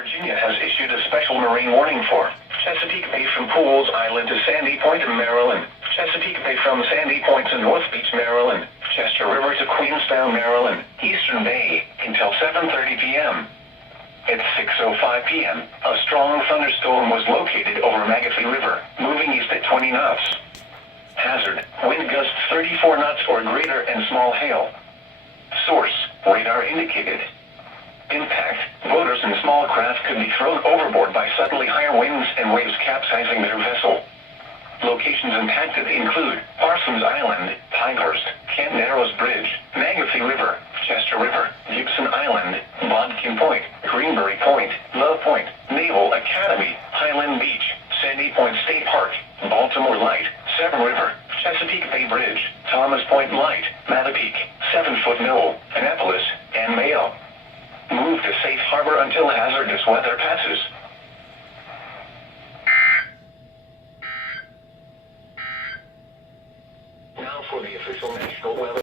Virginia has issued a special marine warning for Chesapeake Bay from Pools Island to Sandy Point in Maryland, Chesapeake Bay from Sandy Point to North Beach, Maryland, Chester River to Queenstown, Maryland, Eastern Bay, until 7:30 p.m. At 6:05 p.m., a strong thunderstorm was located over McAfee River, moving east at 20 knots. Hazard, wind gusts 34 knots or greater and small hail. Source, radar indicated. Impact, boaters and small craft could be thrown overboard by suddenly higher winds and waves capsizing their vessel. Locations impacted include Parsons Island, Pinehurst, Camp Narrows Bridge, McAfee River, Chester River, Gibson Island, Bodkin Point, Greenberry Point, Love Point, Naval Academy, Highland Beach, Sandy Point State Park, Baltimore Light, Severn River, Chesapeake Bay Bridge, Thomas Point Light, Mattapique, 7-Foot Knoll, Annapolis, and Mayo. Move to safe harbor until hazardous weather passes. Now for the official national weather.